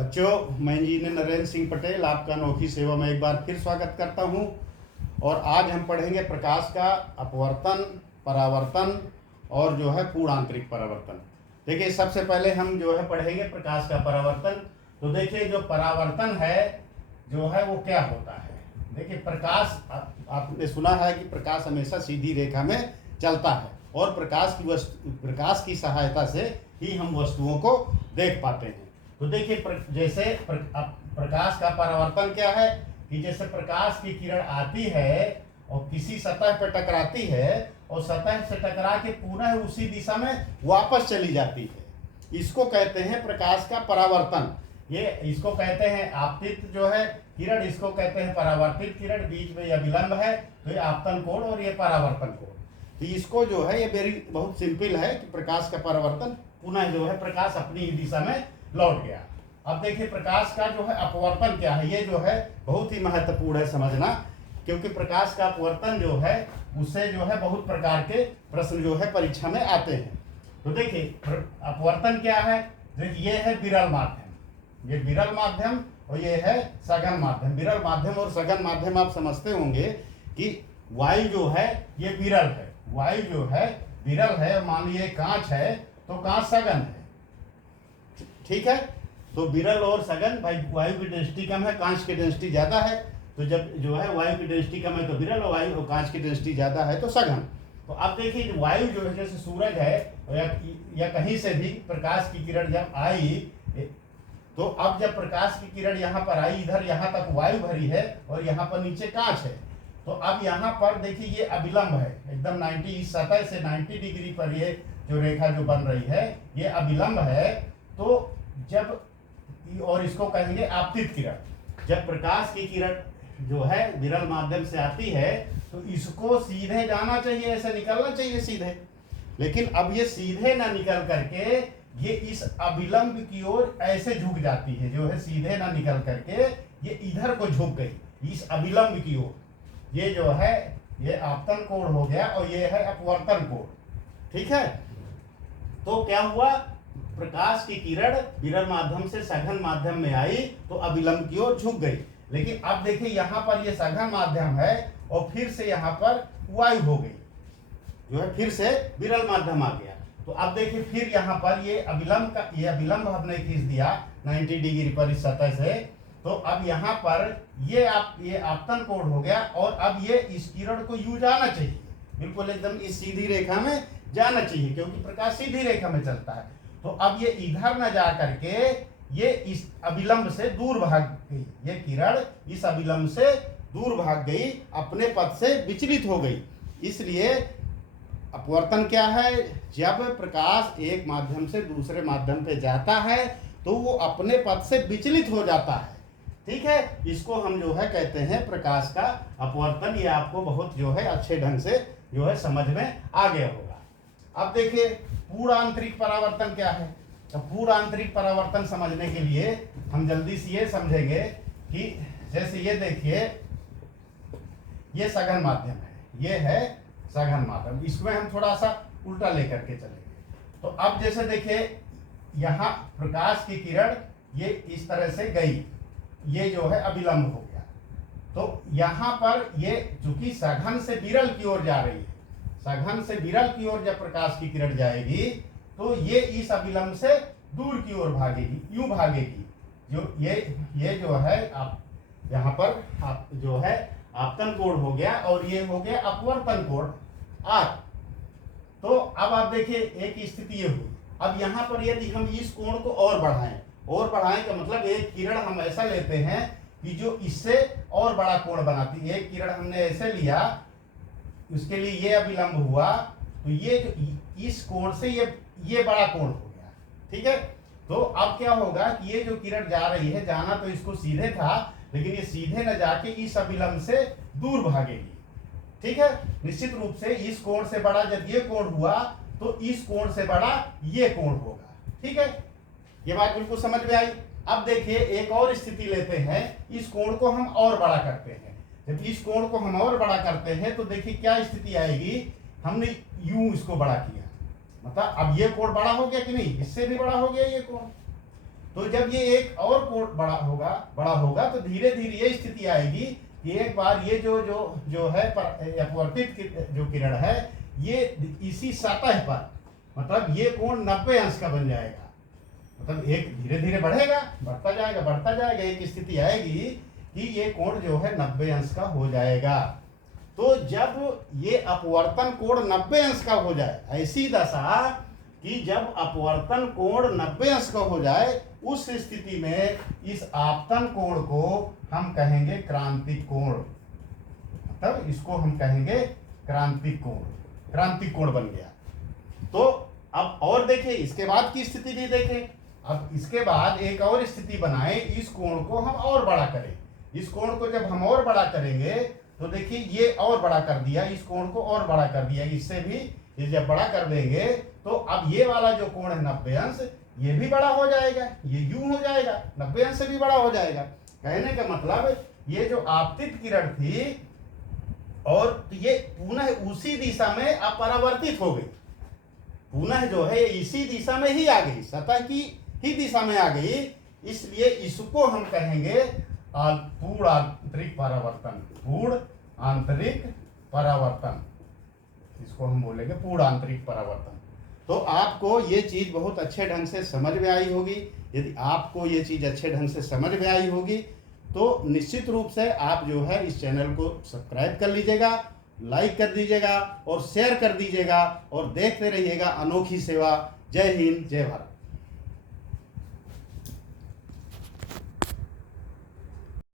बच्चों, मैं इंजीनियर नरेंद्र सिंह पटेल आपका अनोखी सेवा में एक बार फिर स्वागत करता हूं। और आज हम पढ़ेंगे प्रकाश का अपवर्तन, परावर्तन और जो है पूर्ण आंतरिक परावर्तन। देखिए, सबसे पहले हम जो है पढ़ेंगे प्रकाश का परावर्तन। तो देखिए, जो परावर्तन है जो है वो क्या होता है। देखिए, प्रकाश आपने सुना है कि प्रकाश हमेशा सीधी रेखा में चलता है और प्रकाश की सहायता से ही हम वस्तुओं को देख पाते हैं। तो देखिए, जैसे प्रकाश का परावर्तन क्या है कि जैसे प्रकाश की किरण आती है और किसी सतह पर टकराती है और सतह से टकरा के पुनः उसी दिशा में वापस चली जाती है, इसको कहते हैं प्रकाश का परावर्तन। ये इसको कहते हैं आपतित जो है किरण, इसको कहते हैं परावर्तित किरण। बीच में यह विलंब है तो ये आपतन कोण और ये परावर्तन कोण। तो इसको जो है ये बहुत सिंपल है कि प्रकाश का परावर्तन, पुनः जो है प्रकाश अपनी ही दिशा में लौट गया। अब देखिए, प्रकाश का जो है अपवर्तन क्या है, ये जो है बहुत ही महत्वपूर्ण है समझना, क्योंकि प्रकाश का अपवर्तन जो है उससे जो है बहुत प्रकार के प्रश्न जो है परीक्षा में आते हैं। तो देखिए, अपवर्तन क्या है। देखिए, ये है विरल माध्यम, ये विरल माध्यम और ये है सघन माध्यम। विरल माध्यम और सघन माध्यम आप समझते होंगे कि वायु जो है ये विरल है, वायु जो है विरल है। मान लीजिए कांच है तो कांच सघन है, ठीक है। तो विरल और सघन, भाई वायु की डेंसिटी कम है, कांच की डेंसिटी ज्यादा है। तो जब जो है वायु की डेंसिटी कम है तो विरल, और वायु और कांच की डेंसिटी ज्यादा है तो सघन। तो अब देखिए, वायु जो है जैसे सूरज है या कहीं से भी प्रकाश की किरण जब आई, तो अब जब प्रकाश की किरण यहाँ पर आई, इधर यहाँ तक वायु भरी है और यहाँ पर नीचे कांच है। तो अब यहाँ पर देखिए ये अभिलंब है, एकदम 90, इस सतह से 90 डिग्री पर ये जो रेखा जो बन रही है ये अभिलंब है। तो जब, और इसको कहेंगे आपतित किरण। जब प्रकाश की किरण जो है विरल माध्यम से आती है तो इसको सीधे जाना चाहिए, ऐसे निकलना चाहिए सीधे, लेकिन अब ये सीधे ना निकल करके ये इस अभिलंब की ओर ऐसे झुक जाती है, जो है सीधे ना निकल करके ये इधर को झुक गई, इस अभिलंब की ओर। ये जो है ये आपतन कोण हो गया और ये है अपवर्तन कोण, ठीक है। तो क्या हुआ, प्रकाश की किरण विरल माध्यम से सघन माध्यम में आई तो अभिलंब की ओर झुक गई। लेकिन अब देखिए, यहाँ पर ये सघन माध्यम है और फिर से यहाँ पर वायु हो गई, जो है फिर से विरल माध्यम आ गया। तो अब देखिए, फिर यहाँ पर ये अभिलंब हमने खींच दिया 90 डिग्री पर इस सतह से। तो अब यहाँ पर ये आपतन कोण हो गया और अब ये इस किरण को यूं जाना चाहिए, बिल्कुल एकदम इस सीधी रेखा में जाना चाहिए, क्योंकि प्रकाश सीधी रेखा में चलता है। तो अब ये इधर न जा करके ये इस अभिलंब से दूर भाग गई, ये किरण इस अभिलंब से दूर भाग गई, अपने पथ से विचलित हो गई। इसलिए अपवर्तन क्या है, जब प्रकाश एक माध्यम से दूसरे माध्यम पे जाता है तो वो अपने पथ से विचलित हो जाता है, ठीक है। इसको हम जो है कहते हैं प्रकाश का अपवर्तन। ये आपको बहुत जो है अच्छे ढंग से जो है समझ में आ गया होगा। अब देखिए, पूर्ण आंतरिक परावर्तन क्या है। तो पूर्ण आंतरिक परावर्तन समझने के लिए हम जल्दी से ये समझेंगे कि जैसे ये देखिए, ये सघन माध्यम है, ये है सघन माध्यम। इसमें हम थोड़ा सा उल्टा लेकर के चलेंगे। तो अब जैसे देखिए, यहाँ प्रकाश की किरण ये इस तरह से गई, ये जो है अभिलंब हो गया। तो यहाँ पर ये चूंकि सघन से विरल की ओर जा रही है, सघन से विरल की ओर जब प्रकाश की किरण जाएगी तो ये इस अभिलंब से दूर की ओर भागेगी, यूं भागेगी। जो ये जो है आप यहाँ पर आप जो है आपतन कोण हो गया और ये हो गया अपवर्तन कोण आर। तो अब आप देखिए, एक स्थिति ये हुई। अब यहाँ पर यदि हम इस कोण को और बढ़ाएं का मतलब एक किरण हम ऐसा लेते हैं कि जो इससे और बड़ा कोण बनाती है। एक किरण हमने ऐसे लिया, उसके लिए ये अभिलंब हुआ, तो ये जो इस कोण से ये बड़ा कोण हो गया, ठीक है। तो अब क्या होगा कि ये जो किरण जा रही है, जाना तो इसको सीधे था, लेकिन ये सीधे न जाके इस अभिलंब से दूर भागेगी, ठीक है। निश्चित रूप से इस कोण से बड़ा जब ये कोण हुआ तो इस कोण से बड़ा ये कोण होगा, ठीक है। ये बात बिल्कुल समझ में आई। अब देखिए, एक और स्थिति लेते हैं, इस कोण को हम और बड़ा करते हैं। जब इस कोण को हम और बड़ा करते हैं तो देखिए क्या स्थिति आएगी। हमने यूं इसको बड़ा किया, मतलब अब ये कोण बड़ा हो गया कि नहीं, इससे भी बड़ा हो गया ये कोण। तो जब ये एक और कोण बड़ा होगा तो धीरे धीरे ये स्थिति आएगी कि एक बार ये जो है अपवर्तित जो किरण है ये इसी सतह पर, मतलब ये कोण 90 अंश का बन जाएगा। मतलब एक धीरे धीरे बढ़ेगा, बढ़ता जाएगा, एक स्थिति आएगी कि ये कोण जो है 90 अंश का हो जाएगा। तो जब ये अपवर्तन कोण 90 अंश का हो जाए, ऐसी दशा कि जब अपवर्तन कोण 90 अंश का हो जाए, उस स्थिति में इस आपतन कोण को हम कहेंगे क्रांतिक कोण। मतलब इसको हम कहेंगे क्रांतिक कोण बन गया। तो अब और देखिए, इसके बाद की स्थिति भी देखें। अब इसके बाद एक और स्थिति बनाए, इस कोण को हम और बड़ा करें। इस कोण को जब हम और बड़ा करेंगे तो देखिए ये और बड़ा कर दिया, इस कोण को और बड़ा कर दिया, इससे भी ये जब बड़ा कर देंगे तो अब ये वाला जो कोण है 90 अंश, ये भी बड़ा हो जाएगा, ये यूं हो जाएगा, 90 अंश से भी बड़ा हो जाएगा। कहने का मतलब ये जो आपतित किरण थी और ये पुनः उसी दिशा में अपरावर्तित हो गई, पुनः जो है इसी दिशा में ही आ गई, सतह की ही दिशा में आ गई। इसलिए इसको हम कहेंगे पूर्ण आंतरिक परावर्तन, इसको हम बोलेंगे पूर्ण आंतरिक परावर्तन। तो आपको ये चीज़ बहुत अच्छे ढंग से समझ में आई होगी। यदि आपको ये चीज़ अच्छे ढंग से समझ में आई होगी तो निश्चित रूप से आप जो है इस चैनल को सब्सक्राइब कर लीजिएगा, लाइक कर दीजिएगा और शेयर कर दीजिएगा और देखते रहिएगा अनोखी सेवा। जय हिंद, जय भारत।